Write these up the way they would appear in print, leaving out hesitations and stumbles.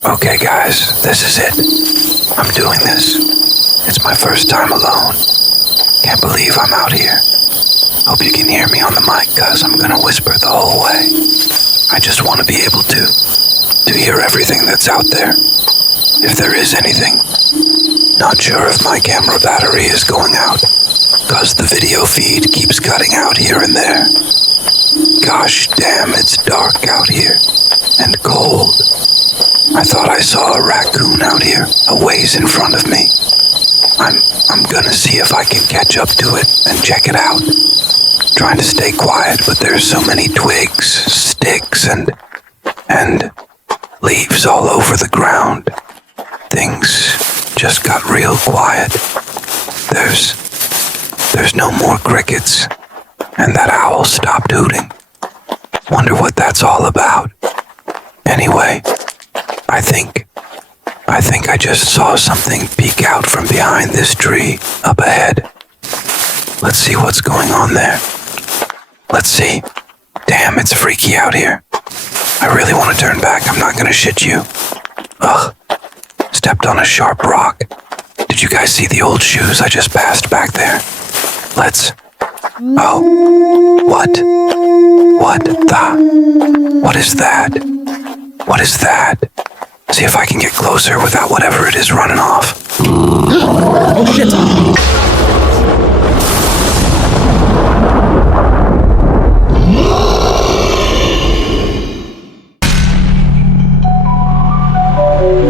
Okay guys, this is it. I'm doing this. It's my first time alone. Can't believe I'm out here. Hope you can hear me on the mic, cause I'm gonna whisper the whole way. I just want to be able to hear everything that's out there. If there is anything. Not sure if my camera battery is going out, cause the video feed keeps cutting out here and there. Gosh damn, it's dark out here. And cold. I thought I saw a raccoon out here, a ways in front of me. I'm gonna see if I can catch up to it and check it out. Trying to stay quiet, but there's so many twigs, sticks, and leaves all over the ground. Things just got real quiet. There's no more crickets, and that owl stopped hooting. Wonder what that's all about. Anyway, I think I just saw something peek out from behind this tree up ahead. Let's see what's going on there. Let's see. Damn, it's freaky out here. I really want to turn back. I'm not gonna shit you. Ugh. Stepped on a sharp rock. Did you guys see the old shoes I just passed back there? Let's... Oh. What? What the... What is that? What is that? See if I can get closer without whatever it is running off. Oh shit!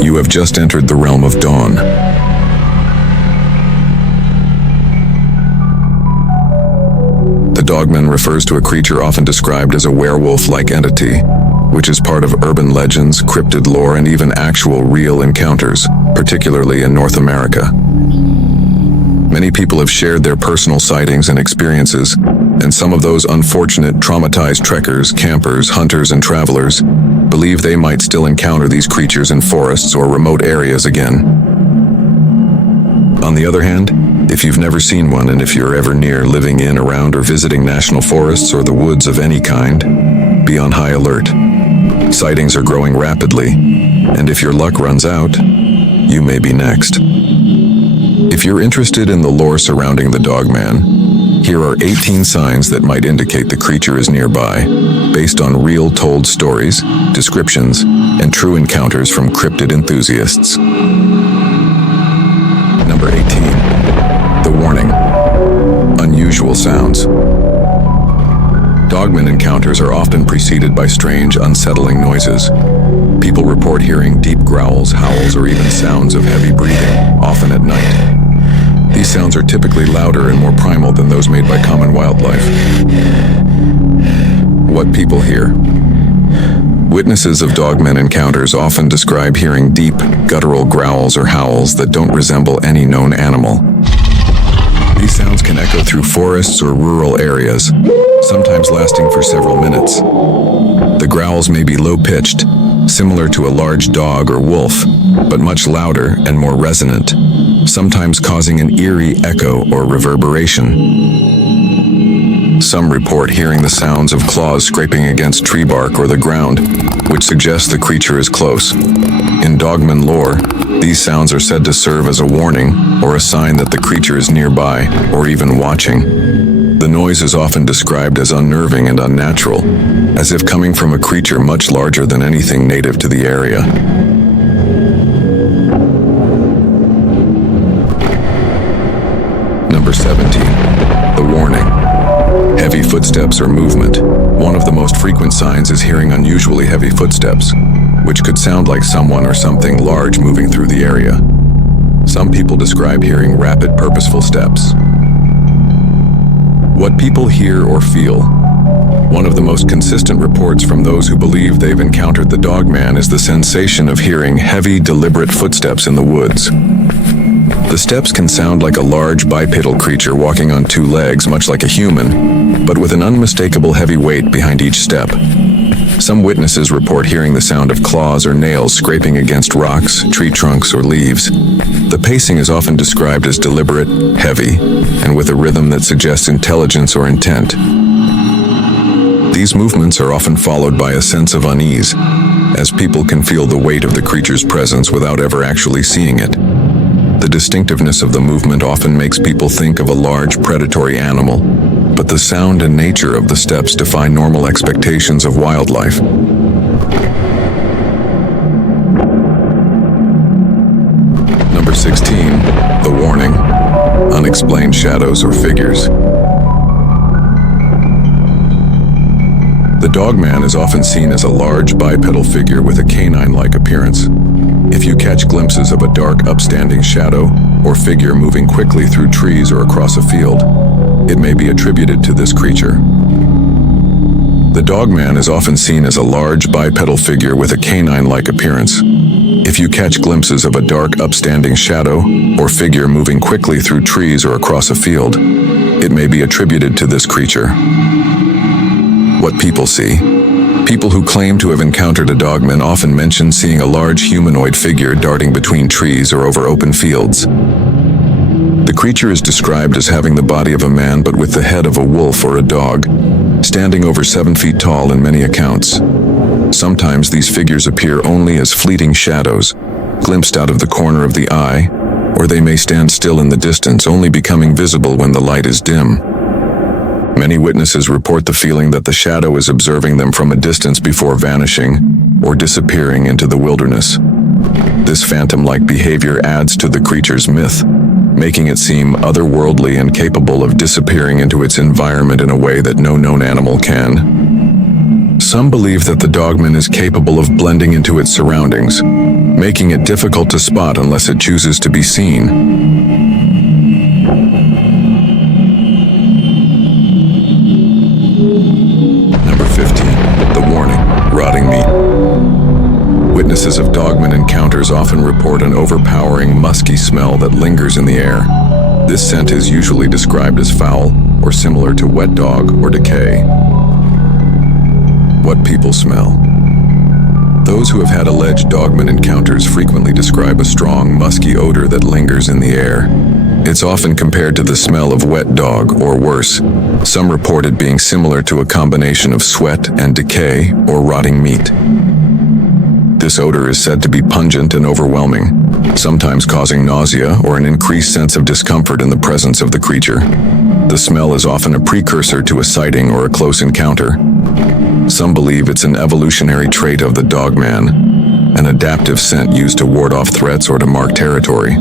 You have just entered the realm of dawn. The Dogman refers to a creature often described as a werewolf-like entity, which is part of urban legends, cryptid lore, and even actual real encounters, particularly in North America. Many people have shared their personal sightings and experiences, and some of those unfortunate, traumatized trekkers, campers, hunters, and travelers believe they might still encounter these creatures in forests or remote areas again. On the other hand, if you've never seen one and if you're ever near living in, around, or visiting national forests or the woods of any kind, be on high alert. Sightings are growing rapidly, and if your luck runs out, you may be next. If you're interested in the lore surrounding the Dogman, here are 18 signs that might indicate the creature is nearby, based on real told stories, descriptions, and true encounters from cryptid enthusiasts. Number 18. The warning. Unusual sounds. Dogman encounters are often preceded by strange, unsettling noises. People report hearing deep growls, howls, or even sounds of heavy breathing, often at night. These sounds are typically louder and more primal than those made by common wildlife. What people hear. Witnesses of Dogman encounters often describe hearing deep, guttural growls or howls that don't resemble any known animal. These sounds can echo through forests or rural areas, sometimes lasting for several minutes. The growls may be low-pitched, similar to a large dog or wolf, but much louder and more resonant, sometimes causing an eerie echo or reverberation. Some report hearing the sounds of claws scraping against tree bark or the ground, which suggests the creature is close. In Dogman lore, these sounds are said to serve as a warning or a sign that the creature is nearby or even watching. The noise is often described as unnerving and unnatural, as if coming from a creature much larger than anything native to the area. Number 17. The warning. Heavy footsteps or movement. One of the most frequent signs is hearing unusually heavy footsteps, which could sound like someone or something large moving through the area. Some people describe hearing rapid, purposeful steps. What people hear or feel. One of the most consistent reports from those who believe they've encountered the Dogman is the sensation of hearing heavy, deliberate footsteps in the woods. The steps can sound like a large bipedal creature walking on two legs, much like a human, but with an unmistakable heavy weight behind each step. Some witnesses report hearing the sound of claws or nails scraping against rocks, tree trunks, or leaves. The pacing is often described as deliberate, heavy, and with a rhythm that suggests intelligence or intent. These movements are often followed by a sense of unease, as people can feel the weight of the creature's presence without ever actually seeing it. The distinctiveness of the movement often makes people think of a large predatory animal, but the sound and nature of the steps defy normal expectations of wildlife. Number 16, the warning, unexplained shadows or figures. The Dogman is often seen as a large bipedal figure with a canine-like appearance. If you catch glimpses of a dark, upstanding shadow or figure moving quickly through trees or across a field, it may be attributed to this creature. The Dogman is often seen as a large bipedal figure with a canine-like appearance. If you catch glimpses of a dark, upstanding shadow or figure moving quickly through trees or across a field, it may be attributed to this creature. What people see. People who claim to have encountered a Dogman often mention seeing a large humanoid figure darting between trees or over open fields. The creature is described as having the body of a man but with the head of a wolf or a dog, standing over 7 feet tall in many accounts. Sometimes these figures appear only as fleeting shadows, glimpsed out of the corner of the eye, or they may stand still in the distance, only becoming visible when the light is dim. Many witnesses report the feeling that the shadow is observing them from a distance before vanishing or disappearing into the wilderness. This phantom-like behavior adds to the creature's myth, making it seem otherworldly and capable of disappearing into its environment in a way that no known animal can. Some believe that the Dogman is capable of blending into its surroundings, making it difficult to spot unless it chooses to be seen. Number 15. The warning, rotting meat. Witnesses of Dogman encounters often report an overpowering, musky smell that lingers in the air. This scent is usually described as foul or similar to wet dog or decay. What people smell. Those who have had alleged Dogman encounters frequently describe a strong, musky odor that lingers in the air. It's often compared to the smell of wet dog, or worse. Some report it being similar to a combination of sweat and decay or rotting meat. This odor is said to be pungent and overwhelming, sometimes causing nausea or an increased sense of discomfort in the presence of the creature. The smell is often a precursor to a sighting or a close encounter. Some believe it's an evolutionary trait of the Dogman, an adaptive scent used to ward off threats or to mark territory.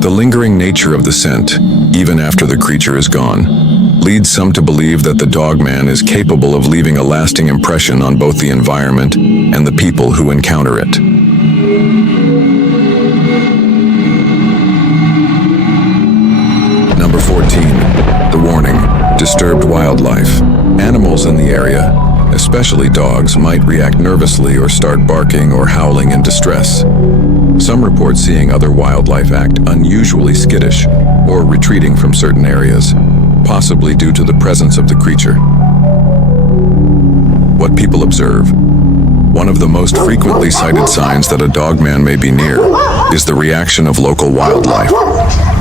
The lingering nature of the scent, even after the creature is gone, leads some to believe that the Dogman is capable of leaving a lasting impression on both the environment and the people who encounter it. Number 14. The warning, disturbed wildlife. Animals in the area, especially dogs, might react nervously or start barking or howling in distress. Some report seeing other wildlife act unusually skittish or retreating from certain areas, possibly due to the presence of the creature. What people observe. One of the most frequently cited signs that a Dogman may be near is the reaction of local wildlife.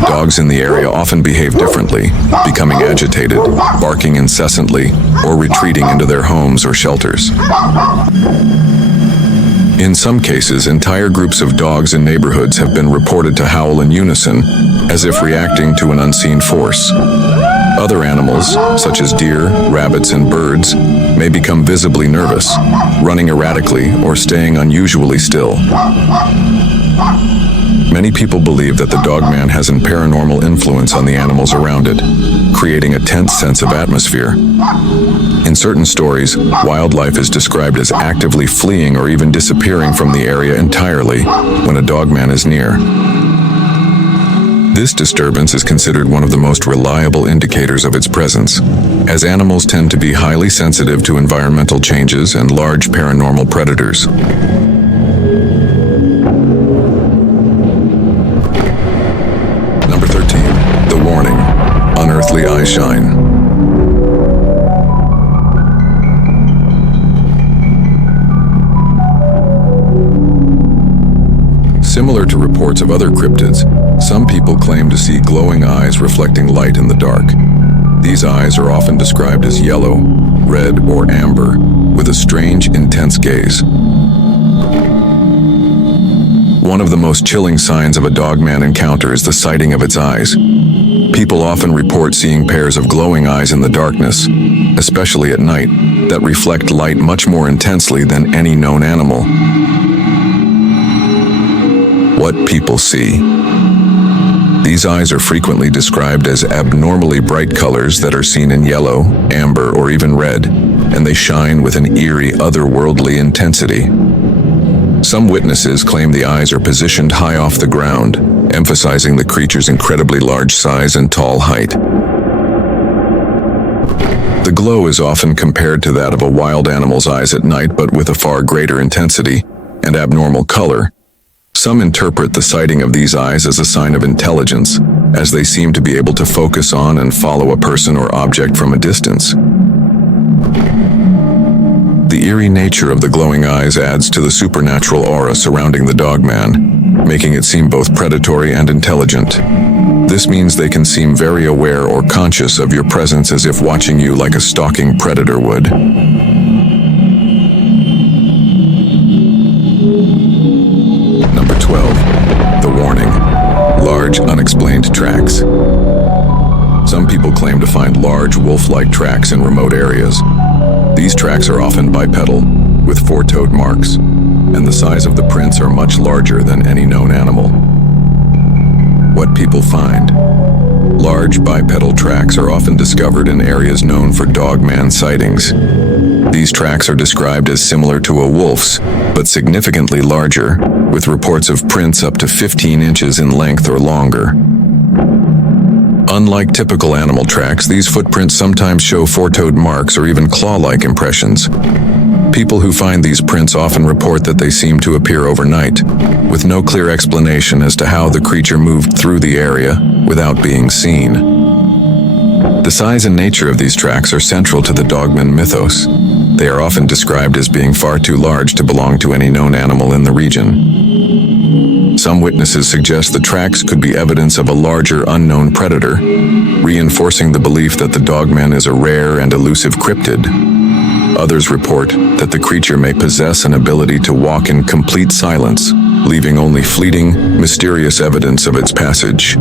Dogs in the area often behave differently, becoming agitated, barking incessantly, or retreating into their homes or shelters. In some cases, entire groups of dogs in neighborhoods have been reported to howl in unison, as if reacting to an unseen force. Other animals, such as deer, rabbits, and birds, may become visibly nervous, running erratically or staying unusually still. Many people believe that the Dogman has an paranormal influence on the animals around it, creating a tense sense of atmosphere. In certain stories, wildlife is described as actively fleeing or even disappearing from the area entirely when a Dogman is near. This disturbance is considered one of the most reliable indicators of its presence, as animals tend to be highly sensitive to environmental changes and large paranormal predators. Number 13. The warning, unearthly eye shine. Similar to reports of other cryptids, some people claim to see glowing eyes reflecting light in the dark. These eyes are often described as yellow, red, or amber, with a strange, intense gaze. One of the most chilling signs of a Dogman encounter is the sighting of its eyes. People often report seeing pairs of glowing eyes in the darkness, especially at night, that reflect light much more intensely than any known animal. What people see. These eyes are frequently described as abnormally bright colors that are seen in yellow, amber, or even red, and they shine with an eerie, otherworldly intensity. Some witnesses claim the eyes are positioned high off the ground, emphasizing the creature's incredibly large size and tall height. The glow is often compared to that of a wild animal's eyes at night, but with a far greater intensity and abnormal color. Some interpret the sighting of these eyes as a sign of intelligence, as they seem to be able to focus on and follow a person or object from a distance. The eerie nature of the glowing eyes adds to the supernatural aura surrounding the Dogman, making it seem both predatory and intelligent. This means they can seem very aware or conscious of your presence, as if watching you like a stalking predator would. Number 12. The warning. Large, unexplained tracks. Some people claim to find large, wolf-like tracks in remote areas. These tracks are often bipedal, with four-toed marks, and the size of the prints are much larger than any known animal. What people find. Large bipedal tracks are often discovered in areas known for Dogman sightings. These tracks are described as similar to a wolf's, but significantly larger, with reports of prints up to 15 inches in length or longer. Unlike typical animal tracks, these footprints sometimes show four-toed marks or even claw-like impressions. People who find these prints often report that they seem to appear overnight, with no clear explanation as to how the creature moved through the area without being seen. The size and nature of these tracks are central to the Dogman mythos. They are often described as being far too large to belong to any known animal in the region. Some witnesses suggest the tracks could be evidence of a larger, unknown predator, reinforcing the belief that the Dogman is a rare and elusive cryptid. Others report that the creature may possess an ability to walk in complete silence, leaving only fleeting, mysterious evidence of its passage.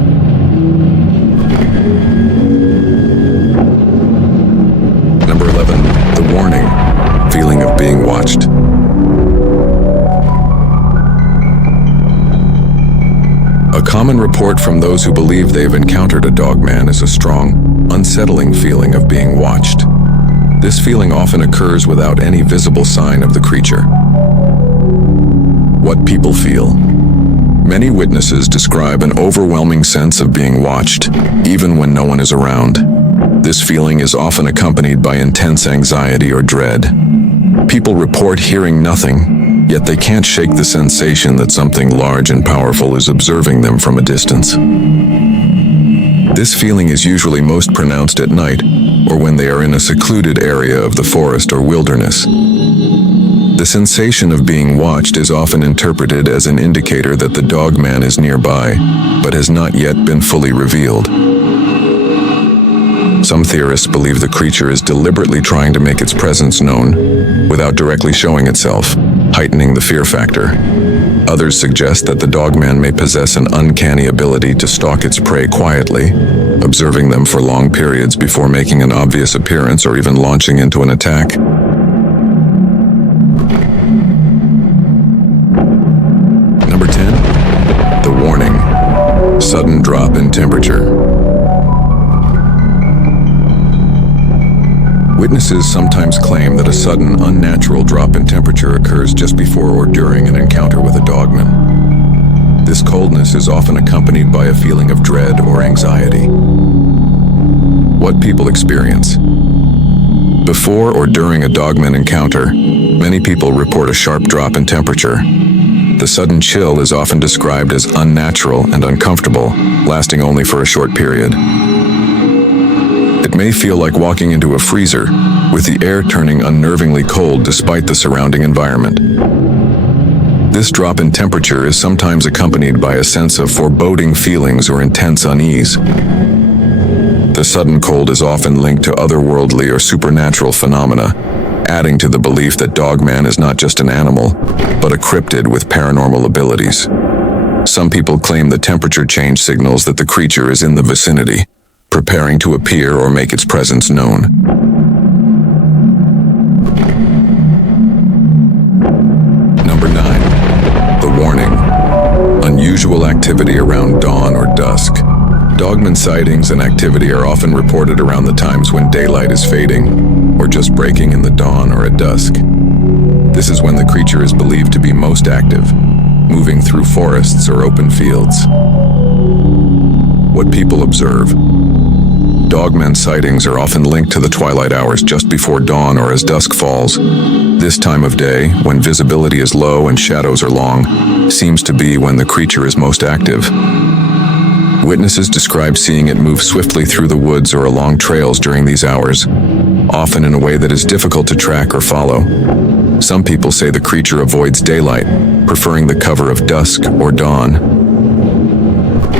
Number 11. The warning. Feeling of being watched. A common report from those who believe they've encountered a Dogman is a strong, unsettling feeling of being watched. This feeling often occurs without any visible sign of the creature. What people feel. Many witnesses describe an overwhelming sense of being watched, even when no one is around. This feeling is often accompanied by intense anxiety or dread. People report hearing nothing, yet they can't shake the sensation that something large and powerful is observing them from a distance. This feeling is usually most pronounced at night, or when they are in a secluded area of the forest or wilderness. The sensation of being watched is often interpreted as an indicator that the Dogman is nearby, but has not yet been fully revealed. Some theorists believe the creature is deliberately trying to make its presence known, without directly showing itself, heightening the fear factor. Others suggest that the Dogman may possess an uncanny ability to stalk its prey quietly, observing them for long periods before making an obvious appearance or even launching into an attack. Number 10. The warning. Sudden drop in temperature. Witnesses sometimes claim that a sudden, unnatural drop in temperature occurs just before or during an encounter with a Dogman. This coldness is often accompanied by a feeling of dread or anxiety. What people experience. Before or during a Dogman encounter, many people report a sharp drop in temperature. The sudden chill is often described as unnatural and uncomfortable, lasting only for a short period. It may feel like walking into a freezer, with the air turning unnervingly cold despite the surrounding environment. This drop in temperature is sometimes accompanied by a sense of foreboding feelings or intense unease. The sudden cold is often linked to otherworldly or supernatural phenomena, adding to the belief that Dogman is not just an animal, but a cryptid with paranormal abilities. Some people claim the temperature change signals that the creature is in the vicinity, preparing to appear or make its presence known. Number 9. The warning. Unusual activity around dawn or dusk. Dogman sightings and activity are often reported around the times when daylight is fading, or just breaking in the dawn or at dusk. This is when the creature is believed to be most active, moving through forests or open fields. What people observe. Dogman sightings are often linked to the twilight hours just before dawn or as dusk falls. This time of day, when visibility is low and shadows are long, seems to be when the creature is most active. Witnesses describe seeing it move swiftly through the woods or along trails during these hours, often in a way that is difficult to track or follow. Some people say the creature avoids daylight, preferring the cover of dusk or dawn.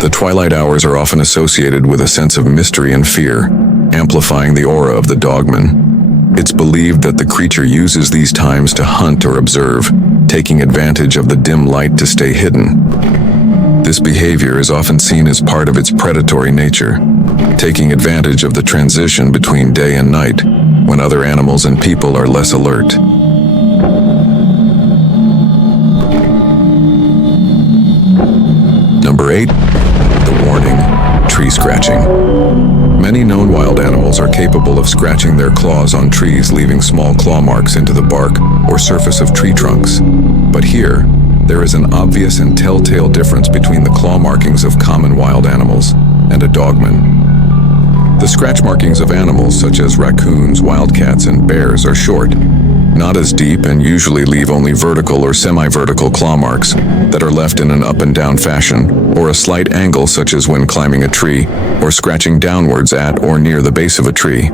The twilight hours are often associated with a sense of mystery and fear, amplifying the aura of the dogman. It's believed that the creature uses these times to hunt or observe, taking advantage of the dim light to stay hidden. This behavior is often seen as part of its predatory nature, taking advantage of the transition between day and night, when other animals and people are less alert. Number 8. The warning. Tree scratching. Many known wild animals are capable of scratching their claws on trees, leaving small claw marks into the bark or surface of tree trunks. But here, there is an obvious and telltale difference between the claw markings of common wild animals and a dogman. The scratch markings of animals such as raccoons, wildcats, and bears are short, not as deep, and usually leave only vertical or semi-vertical claw marks that are left in an up and down fashion, or a slight angle such as when climbing a tree or scratching downwards at or near the base of a tree.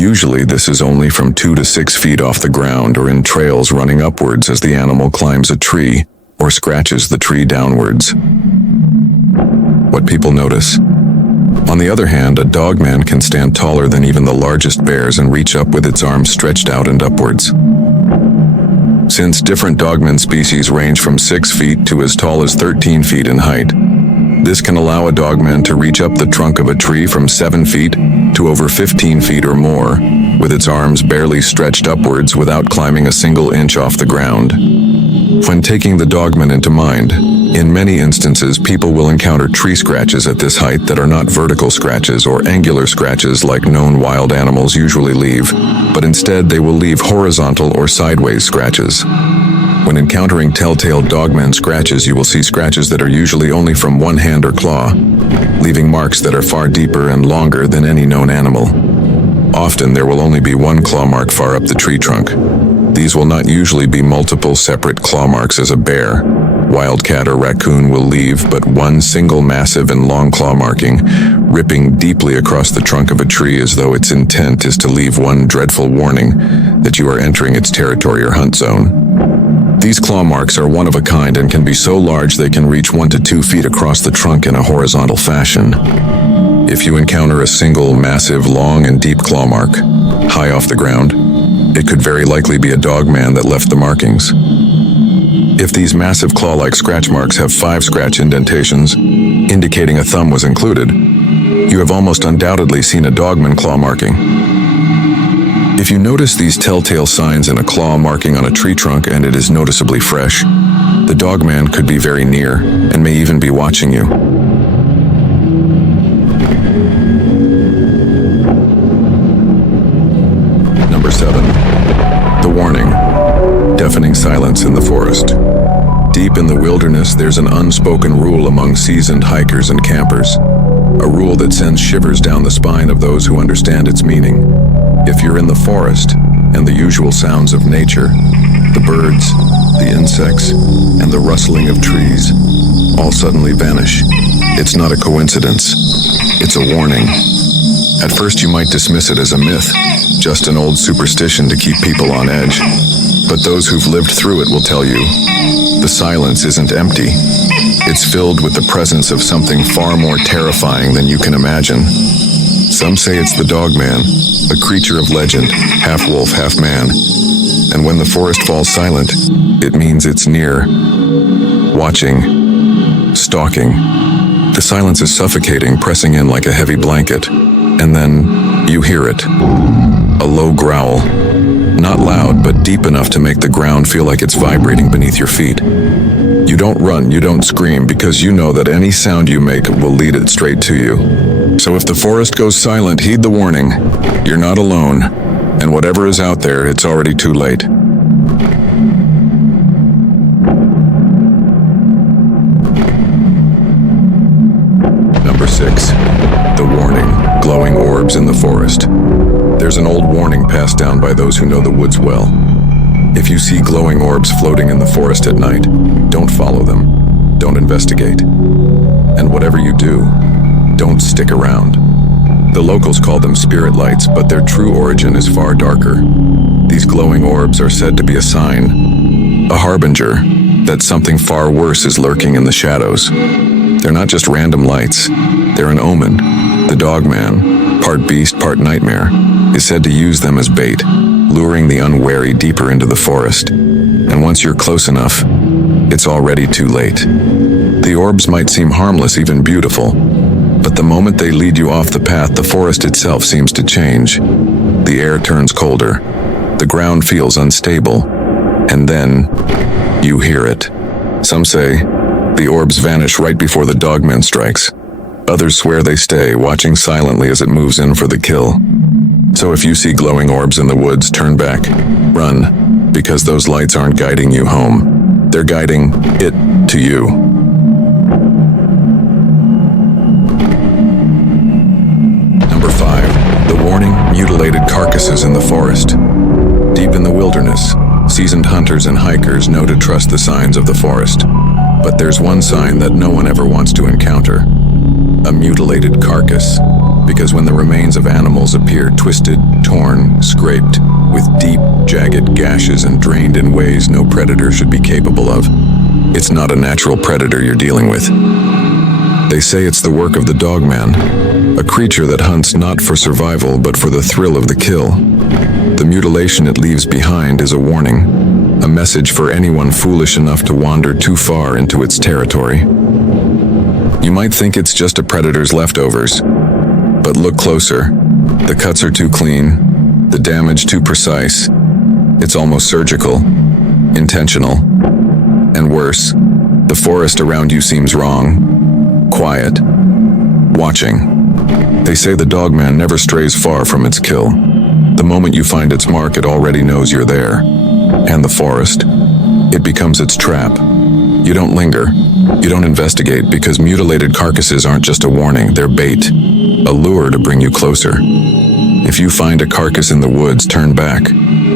Usually this is only from 2 to 6 feet off the ground or in trails running upwards as the animal climbs a tree or scratches the tree downwards. What people notice. On the other hand, a dogman can stand taller than even the largest bears and reach up with its arms stretched out and upwards. Since different dogman species range from 6 feet to as tall as 13 feet in height, this can allow a dogman to reach up the trunk of a tree from 7 feet to over 15 feet or more, with its arms barely stretched upwards without climbing a single inch off the ground. When taking the dogman into mind, in many instances people will encounter tree scratches at this height that are not vertical scratches or angular scratches like known wild animals usually leave, but instead they will leave horizontal or sideways scratches. When encountering telltale dogman scratches, you will see scratches that are usually only from one hand or claw, leaving marks that are far deeper and longer than any known animal. Often there will only be one claw mark far up the tree trunk. These will not usually be multiple separate claw marks as a bear, wildcat, or raccoon will leave, but one single massive and long claw marking, ripping deeply across the trunk of a tree as though its intent is to leave one dreadful warning that you are entering its territory or hunt zone. These claw marks are one of a kind and can be so large they can reach 1 to 2 feet across the trunk in a horizontal fashion. If you encounter a single, massive, long, and deep claw mark, high off the ground, it could very likely be a dogman that left the markings. If these massive claw-like scratch marks have 5 scratch indentations, indicating a thumb was included, you have almost undoubtedly seen a dogman claw marking. If you notice these telltale signs in a claw marking on a tree trunk and it is noticeably fresh, the dogman could be very near and may even be watching you. Number 7. The warning. Deafening silence in the forest. Deep in the wilderness, there's an unspoken rule among seasoned hikers and campers. A rule that sends shivers down the spine of those who understand its meaning. If you're in the forest, and the usual sounds of nature, the birds, the insects, and the rustling of trees, all suddenly vanish, it's not a coincidence. It's a warning. At first you might dismiss it as a myth, just an old superstition to keep people on edge. But those who've lived through it will tell you, the silence isn't empty. It's filled with the presence of something far more terrifying than you can imagine. Some say it's the dogman, a creature of legend, half wolf, half man. And when the forest falls silent, it means it's near, watching, stalking. The silence is suffocating, pressing in like a heavy blanket. And then you hear it. A low growl. Not loud, but deep enough to make the ground feel like it's vibrating beneath your feet. You don't run, you don't scream, because you know that any sound you make will lead it straight to you. So if the forest goes silent, heed the warning. You're not alone, and whatever is out there, it's already too late. Number 6. The warning. Glowing orbs in the forest. There's an old warning passed down by those who know the woods well. If you see glowing orbs floating in the forest at night, don't follow them. Don't investigate. And whatever you do, don't stick around. The locals call them spirit lights, but their true origin is far darker. These glowing orbs are said to be a sign, a harbinger, that something far worse is lurking in the shadows. They're not just random lights, they're an omen. The Dogman, part beast, part nightmare, is said to use them as bait, luring the unwary deeper into the forest. And once you're close enough, it's already too late. The orbs might seem harmless, even beautiful, but the moment they lead you off the path, the forest itself seems to change. The air turns colder, the ground feels unstable, and then you hear it. Some say the orbs vanish right before the Dogman strikes. Others swear they stay, watching silently as it moves in for the kill. So if you see glowing orbs in the woods, turn back, run, because those lights aren't guiding you home. They're guiding it to you. Number 5. The warning, mutilated carcasses in the forest. Deep in the wilderness, seasoned hunters and hikers know to trust the signs of the forest. But there's one sign that no one ever wants to encounter. A mutilated carcass. Because when the remains of animals appear twisted, torn, scraped, with deep, jagged gashes and drained in ways no predator should be capable of, it's not a natural predator you're dealing with. They say it's the work of the Dogman, a creature that hunts not for survival but for the thrill of the kill. The mutilation it leaves behind is a warning, a message for anyone foolish enough to wander too far into its territory. You might think it's just a predator's leftovers, but look closer. The cuts are too clean, the damage too precise. It's almost surgical, intentional. And worse, the forest around you seems wrong, quiet, watching. They say the Dogman never strays far from its kill. The moment you find its mark, it already knows you're there. And the forest, it becomes its trap. You don't linger. You don't investigate, because mutilated carcasses aren't just a warning, they're bait, a lure to bring you closer. If you find a carcass in the woods, turn back,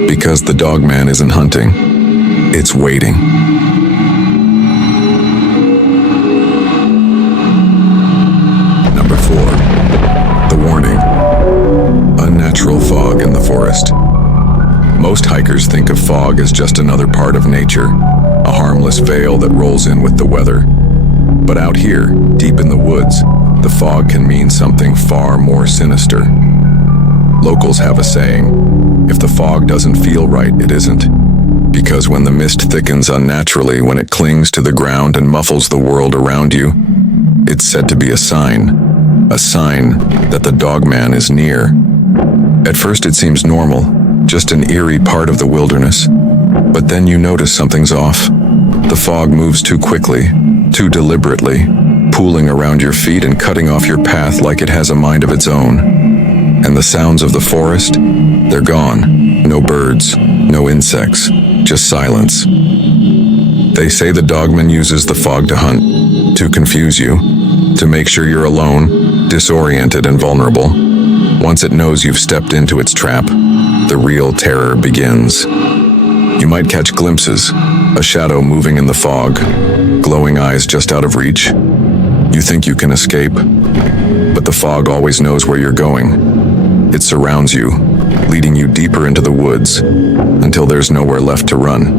because the Dogman isn't hunting, it's waiting. Number 4. The warning. Unnatural fog in the forest. Most hikers think of fog as just another part of nature, a harmless veil that rolls in with the weather. But out here, deep in the woods, the fog can mean something far more sinister. Locals have a saying, if the fog doesn't feel right, it isn't. Because when the mist thickens unnaturally, when it clings to the ground and muffles the world around you, it's said to be a sign that the Dogman is near. At first it seems normal, just an eerie part of the wilderness. But then you notice something's off. The fog moves too quickly, too deliberately, pooling around your feet and cutting off your path like it has a mind of its own. And the sounds of the forest, they're gone. No birds, no insects, just silence. They say the Dogman uses the fog to hunt, to confuse you, to make sure you're alone, disoriented and vulnerable. Once it knows you've stepped into its trap, the real terror begins. You might catch glimpses, a shadow moving in the fog, glowing eyes just out of reach. You think you can escape, but the fog always knows where you're going. It surrounds you, leading you deeper into the woods, until there's nowhere left to run.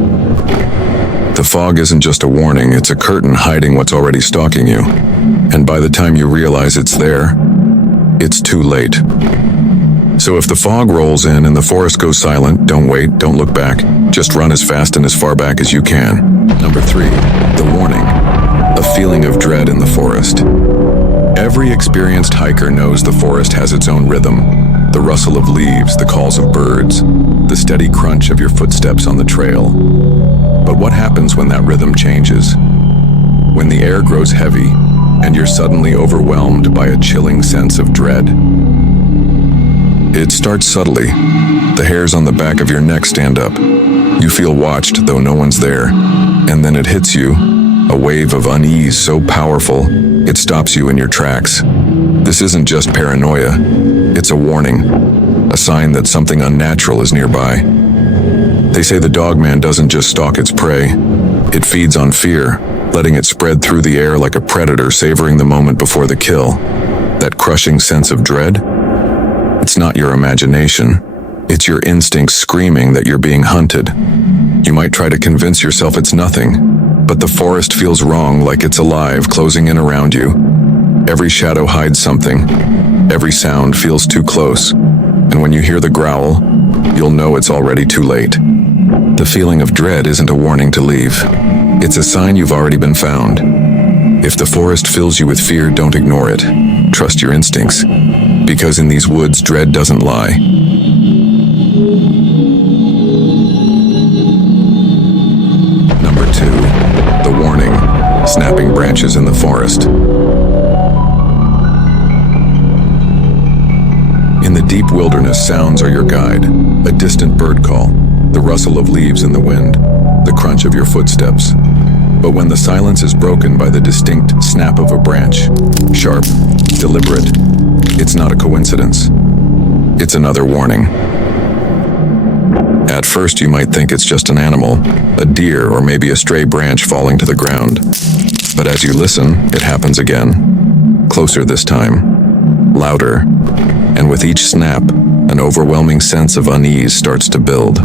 The fog isn't just a warning, it's a curtain hiding what's already stalking you. And by the time you realize it's there, it's too late. So if the fog rolls in and the forest goes silent, don't wait, don't look back. Just run as fast and as far back as you can. Number 3, the warning. A feeling of dread in Every experienced hiker knows the forest has its own rhythm. The rustle of leaves, the calls of birds, the steady crunch of your footsteps on the trail. But what happens when that rhythm changes? When the air grows heavy and you're suddenly overwhelmed by a chilling sense of dread. It starts subtly. The hairs on the back of your neck stand up. You feel watched, though no one's there. And then it hits you, a wave of unease so powerful, it stops you in your tracks. This isn't just paranoia. It's a warning, a sign that something unnatural is nearby. They say the Dogman doesn't just stalk its prey. It feeds on fear, letting it spread through the air like a predator savoring the moment before the kill. That crushing sense of dread? It's not your imagination. It's your instincts screaming that you're being hunted. You might try to convince yourself it's nothing, but the forest feels wrong, like it's alive, closing in around you. Every shadow hides something. Every sound feels too close. And when you hear the growl, you'll know it's already too late. The feeling of dread isn't a warning to leave. It's a sign you've already been found. If the forest fills you with fear, don't ignore it. Trust your instincts. Because in these woods, dread doesn't lie. Number 2, the warning, snapping branches in the forest. In the deep wilderness, sounds are your guide. A distant bird call, the rustle of leaves in the wind, the crunch of your footsteps. But when the silence is broken by the distinct snap of a branch, sharp, deliberate, it's not a coincidence. It's another warning. At first, you might think it's just an animal, a deer, or maybe a stray branch falling to the ground. But as you listen, it happens again. Closer this time, louder, and with each snap, an overwhelming sense of unease starts to build.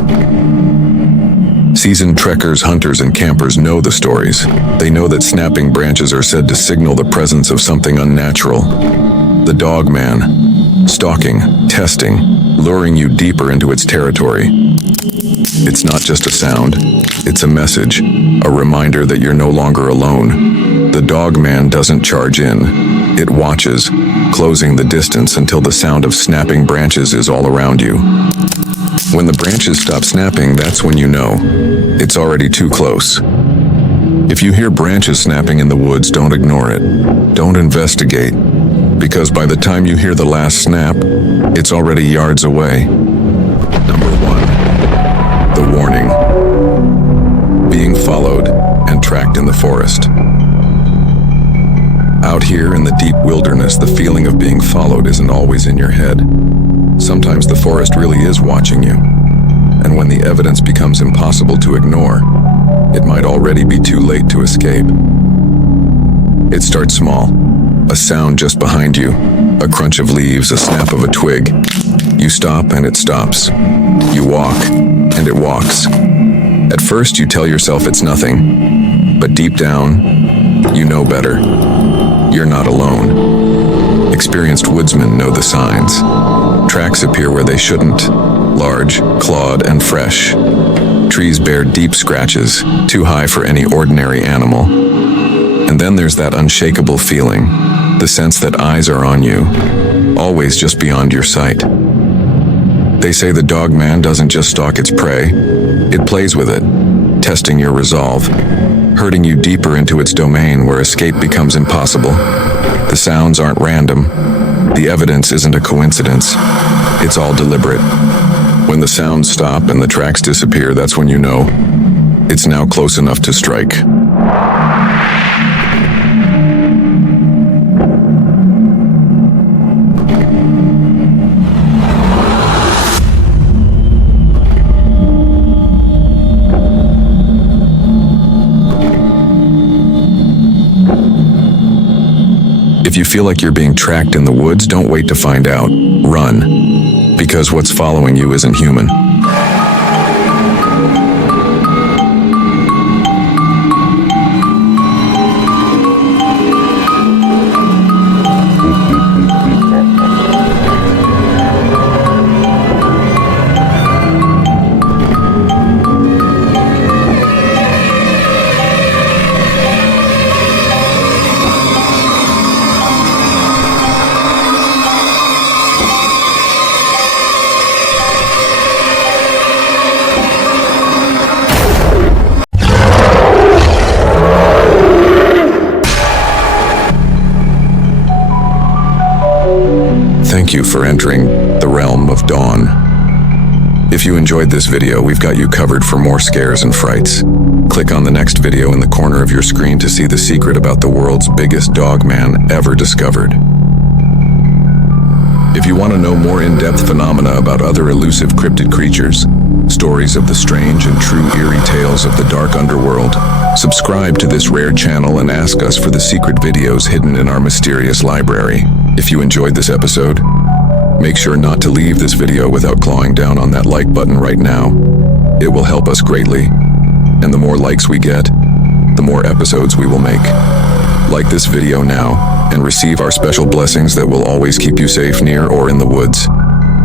Seasoned trekkers, hunters, and campers know the stories. They know that snapping branches are said to signal the presence of something unnatural. The Dogman, stalking, testing, luring you deeper into its territory. It's not just a sound, it's a message, a reminder that you're no longer alone. The Dogman doesn't charge in. It watches, closing the distance until the sound of snapping branches is all around you. When the branches stop snapping, that's when you know. It's already too close. If you hear branches snapping in the woods, don't ignore it. Don't investigate. Because by the time you hear the last snap, it's already yards away. Number 1, the warning. Being followed and tracked in the forest. Out here in the deep wilderness, the feeling of being followed isn't always in your head. Sometimes the forest really is watching you. And when the evidence becomes impossible to ignore, it might already be too late to escape. It starts small. A sound just behind you, a crunch of leaves, a snap of a twig. You stop and it stops. You walk and it walks. At first you tell yourself it's nothing, but deep down, you know better. You're not alone. Experienced woodsmen know the signs. Tracks appear where they shouldn't, large, clawed, and fresh. Trees bear deep scratches, too high for any ordinary animal. And then there's that unshakable feeling, the sense that eyes are on you, always just beyond your sight. They say the Dogman doesn't just stalk its prey, it plays with it, testing your resolve, herding you deeper into its domain where escape becomes impossible. The sounds aren't random. The evidence isn't a coincidence. It's all deliberate. When the sounds stop and the tracks disappear, that's when you know it's now close enough to strike. If you feel like you're being tracked in the woods, don't wait to find out. Run. Because what's following you isn't human. thank you for entering the realm of dawn. If you enjoyed this video, we've got you covered for more scares and frights. Click on the next video in the corner of your screen to see the secret about the world's biggest dogman ever discovered. If you want to know more in-depth phenomena about other elusive cryptid creatures, stories of the strange and true eerie tales of the dark underworld, subscribe to this rare channel and ask us for the secret videos hidden in our mysterious library. If you enjoyed this episode, make sure not to leave this video without clawing down on that like button right now. It will help us greatly, and the more likes we get, the more episodes we will make. Like this video now, and receive our special blessings that will always keep you safe near or in the woods.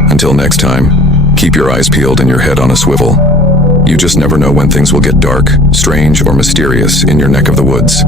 Until next time, keep your eyes peeled and your head on a swivel. You just never know when things will get dark, strange, or mysterious in your neck of the woods.